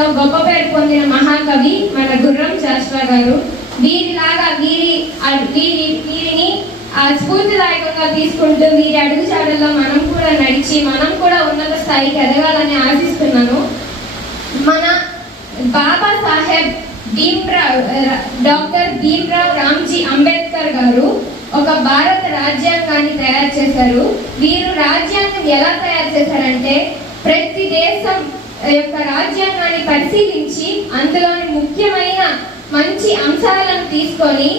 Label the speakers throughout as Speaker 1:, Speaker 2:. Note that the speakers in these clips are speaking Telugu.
Speaker 1: భాషలలో గొప్ప పేరు పొందిన మహాకవి మన గుర్రం శాస్త్ర గారు. వీరిలాగా వీరి వీరి వీరిని ఆ స్ఫూర్తిదాయకంగా తీసుకుంటూ వీరి అడుగు చాడల్లో మనం కూడా నడిచి మనం కూడా ఉన్నత స్థాయికి ఎదగాలని ఆశిస్తున్నాను. మన బాబా సాహెబ్ భీమ్రావ్ డాక్టర్ భీమ్రావ్ రామ్జీ అంబేద్కర్ గారు ఒక భారత రాజ్యాంగాన్ని తయారు చేశారు. వీరు రాజ్యాంగం ఎలా తయారు చేశారంటే ప్రతి దేశం యొక్క రాజ్యాంగాన్ని పరిశీలించి అందులోని ముఖ్యమైన మంచి అంశాలను తీసుకొని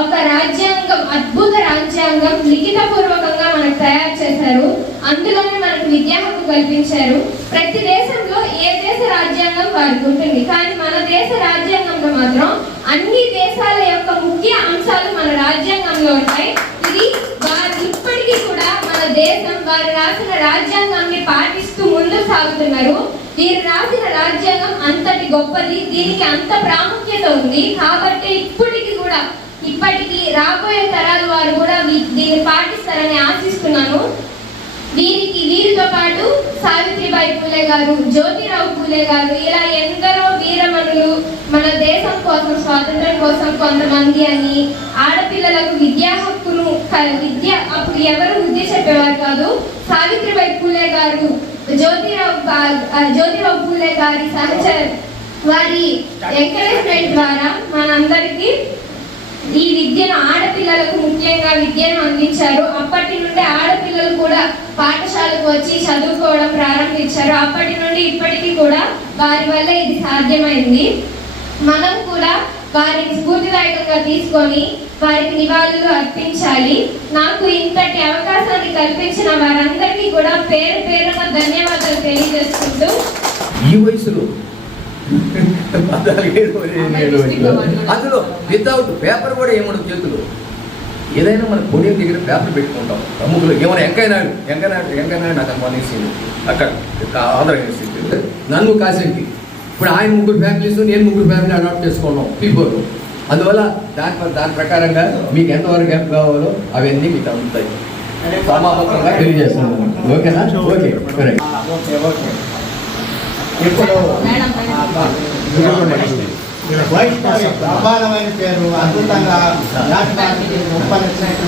Speaker 1: ఒక రాజ్యాంగం అద్భుత రాజ్యాంగం లిఖిత పూర్వకంగా మనకు తయారు చేశారు. అందులోనే మనకు విద్యా హక్కు కల్పించారు. ప్రతి దేశంలో ఏ దేశ రాజ్యాంగం వారికి ఉంటుంది? కానీ మన దేశ రాజ్యాంగంలో మాత్రం అన్ని దేశాల యొక్క ముఖ్య అంశాలు మన రాజ్యాంగంలో ఉంటాయి. ఇది వారు ఇప్పటికీ కూడా మన దేశం వారు రాసిన రాజ్యాంగాన్ని పాటిస్తూ ముందుకు సాగుతున్నారు. వీరు రాసిన రాజ్యాంగం అంతటి గొప్పది దీనికి అంత ప్రాముఖ్యత ఉంది. కాబట్టి ఇప్పటికి కూడా ఇప్పటికి రాబోయే తరాల వారు కూడా దీన్ని పాటిస్తారని ఆశిస్తున్నాను. వీరికి వీరితో పాటు సావిత్రిబాయి పూలే గారు జ్యోతిరావు పూలే గారు ఇలా ఎందరో వీరమణులు మన దేశం కోసం స్వాతంత్రం కోసం కొంతమంది అని ఆడపిల్లలకు విద్యా హక్కును విద్య అప్పుడు ఎవరు విద్య చెప్పేవారు కాదు. సావిత్రిబాయి పూలే గారు జ్యోతిరావు జ్యోతిరావు పూలే గారి సహచర వారి ఎంకరేజ్మెంట్ ద్వారా మనందరికీ ఈ విద్యను ఆడపిల్లలకు ముఖ్యంగా విద్యను అందించారు. అప్పటి నుండి ఆడపిల్లలు కూడా పాఠశాలకు వచ్చి చదువుకోవడం ప్రారంభించారు. అప్పటి నుండి ఇప్పటికీ కూడా వారి వల్ల ఇది సాధ్యమైంది. మనం కూడా వారిని స్ఫూర్తిదాయకంగా తీసుకొని వారికి నివాళులు అర్పించాలి. నాకు ఇంతటి అవకాశాన్ని కల్పించిన వారందరికీ కూడా పేరు
Speaker 2: వయసులో. అందులో వితౌట్ పేపర్ కూడా ఏముండదు చేతులు. ఏదైనా మన పొడి దగ్గర పేపర్ పెట్టుకుంటాం. ప్రముఖులు ఏమైనా వెంకయ్యనాయుడు వెంకయ్యనాయుడు వెంకయ్యనాయుడు నాకు అనుమానిస్తుంది అక్కడ ఆంధ్ర యూనివర్సిటీ నన్ను కాసింటి ఇప్పుడు ఆయన ముగ్గురు ఫ్యామిలీస్ నేను ముగ్గురు ఫ్యామిలీ అడాప్ట్ చేసుకున్నాం పీపుల్ అందువల్ల దాని దాని ప్రకారంగా మీకు ఎంతవరకు హెల్ప్ కావాలో అవన్నీ మీకు అందుతాయి. సమాపకంగా తెలియజేస్తున్నాను. ఓకేనా? Okay correct
Speaker 3: okay okay. ఇప్పుడు వైష్ణవి ప్రమాణమైన పేరు అద్భుతంగా గొప్ప నచ్చినట్టు